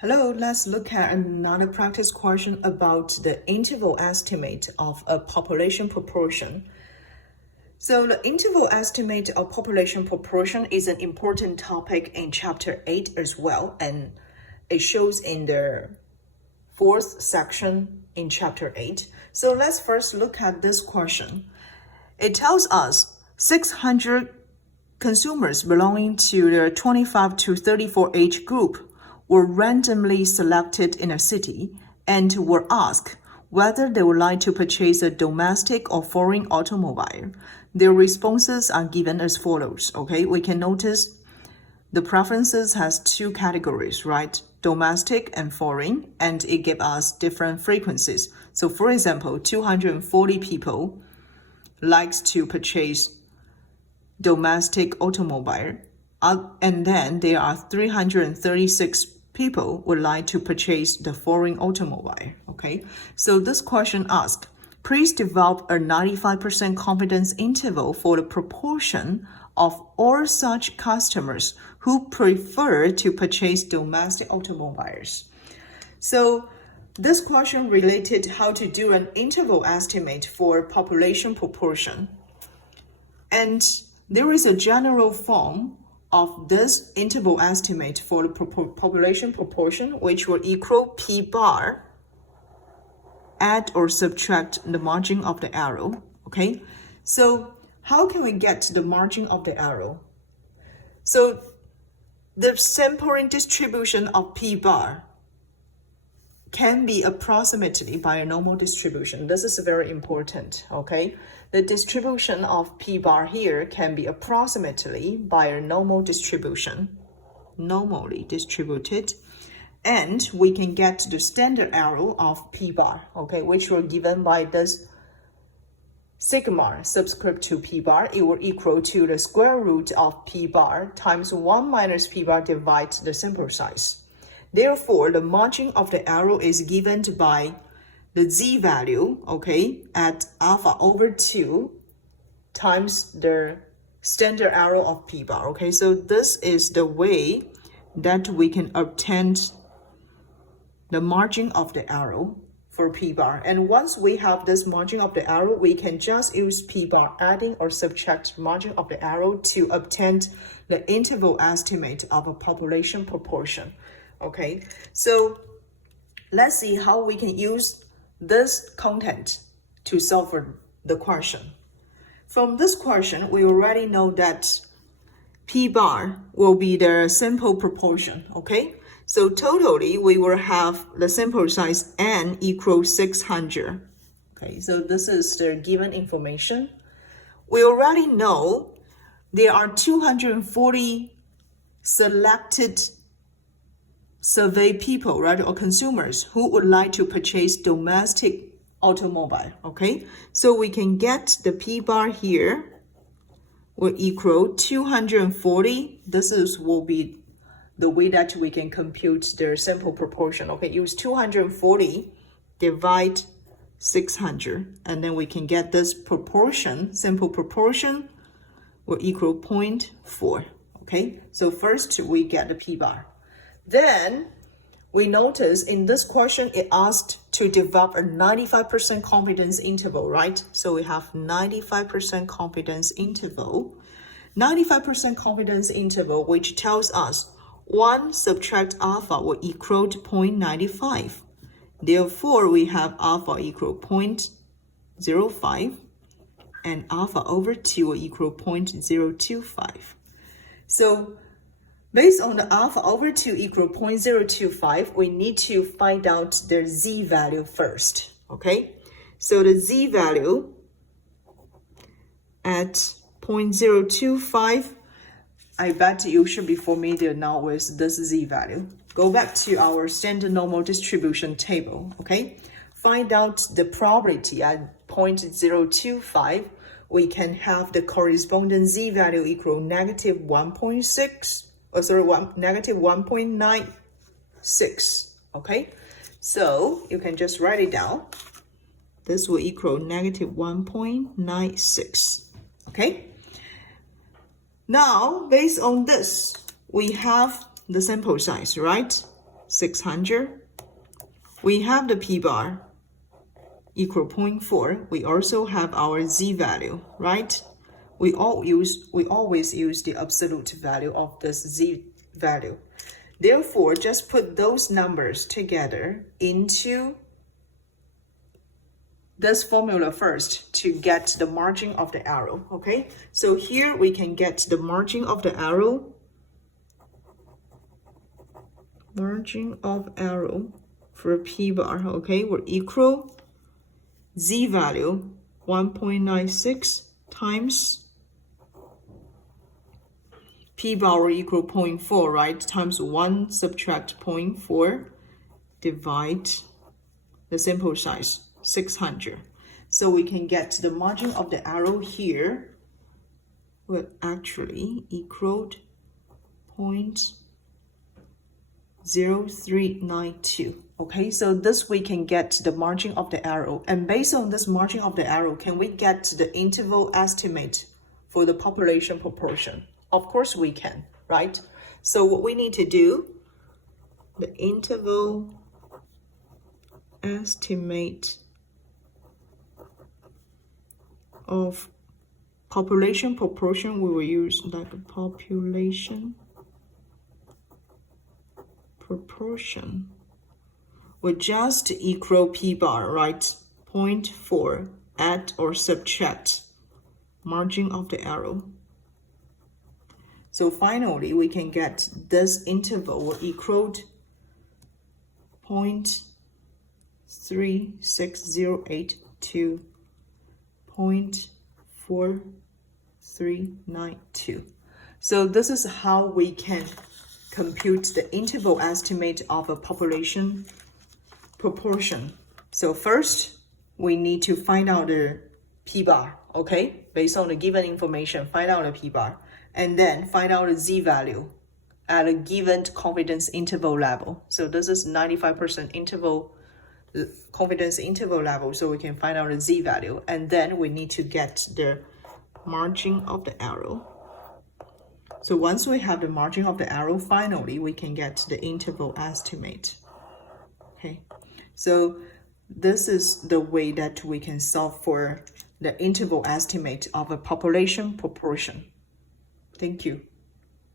Hello, let's look at another practice question about the interval estimate of a population proportion. So the interval estimate of population proportion is an important topic in chapter 8 as well, and it shows in the fourth section in chapter 8. So let's first look at this question. It tells us 600 consumers belonging to the 25 to 34 age group were randomly selected in a city and were asked whether they would like to purchase a domestic or foreign automobile. Their responses are given as follows. Okay, we can notice the preferences has two categories, right? Domestic and foreign, and it gives us different frequencies. So for example, 240 people likes to purchase domestic automobile, and then there are 336 people would like to purchase the foreign automobile. Okay, so this question asks, please develop a 95% confidence interval for the proportion of all such customers who prefer to purchase domestic automobiles. So this question related how to do an interval estimate for population proportion. And there is a general form of this interval estimate for the population proportion, which will equal P bar, add or subtract the margin of the arrow. Okay, so how can we get the margin of the arrow? So the sampling distribution of P bar can be approximately by a normal distribution. This is very important, okay? The distribution of P bar here can be approximately by a normal distribution, normally distributed, and we can get the standard error of P bar, okay, which were given by this sigma subscript to P bar. It will equal to the square root of P bar times 1 minus P bar divided the sample size. Therefore, the margin of the error is given by the z value, okay, at alpha over 2 times the standard error of P bar, okay? So this is the way that we can obtain the margin of the error for P bar. And once we have this margin of the error, we can just use P bar adding or subtract margin of the error to obtain the interval estimate of a population proportion. Okay, so let's see how we can use this content to solve the question. From this question, we already know that P bar will be the sample proportion, okay? So totally, we will have the sample size n equals 600. Okay, so this is the given information. We already know there are 240 selected survey people, right, or consumers who would like to purchase domestic automobile, okay? So we can get the P bar here will equal 240. This will be the way that we can compute their sample proportion, okay? Use 240 divide 600, and then we can get this proportion, sample proportion will equal 0.4, okay? So first we get the P bar. Then we notice in this question, it asked to develop a 95% confidence interval, right? So we have 95% confidence interval. 95% confidence interval, which tells us 1 subtract alpha will equal to 0.95. Therefore, we have alpha equal 0.05 and alpha over 2 will equal 0.025. So based on the alpha over 2 equal 0.025, we need to find out the z value first, okay? So the z value at 0.025, I bet you should be familiar now with this z value. Go back to our standard normal distribution table, okay? Find out the probability at 0.025. We can have the corresponding z value equal negative 1.6. Negative 1.96, okay? So you can just write it down. This will equal negative 1.96, okay? Now, based on this, we have the sample size, right? 600. We have the p-bar equal 0.4. We also have our z-value, right? We always use the absolute value of this z-value. Therefore, just put those numbers together into this formula first to get the margin of the arrow, okay? So here we can get the margin of the arrow. Margin of arrow for p-bar, okay, will equal z-value 1.96 times p-bar will equal 0.4, right? Times 1 subtract 0.4 divide the sample size, 600. So we can get the margin of the arrow here will actually equal 0.0392. Okay, so this we can get the margin of the arrow. And based on this margin of the arrow, can we get the interval estimate for the population proportion? Of course we can, right? So what we need to do, the interval estimate of population proportion, we will use like a population proportion will just equal p-bar, right? 0.4 add or subtract margin of the arrow. So finally, we can get this interval will equal 0.3608 to 0.4392. So this is how we can compute the interval estimate of a population proportion. So first, we need to find out the p-bar, okay? Based on the given information, find out the p-bar. And then find out the z-value at a given confidence interval level. So this is 95% confidence interval level, so we can find out the z-value. And then we need to get the margin of the arrow. So once we have the margin of the arrow, finally, we can get the interval estimate. Okay, so this is the way that we can solve for the interval estimate of a population proportion. Thank you.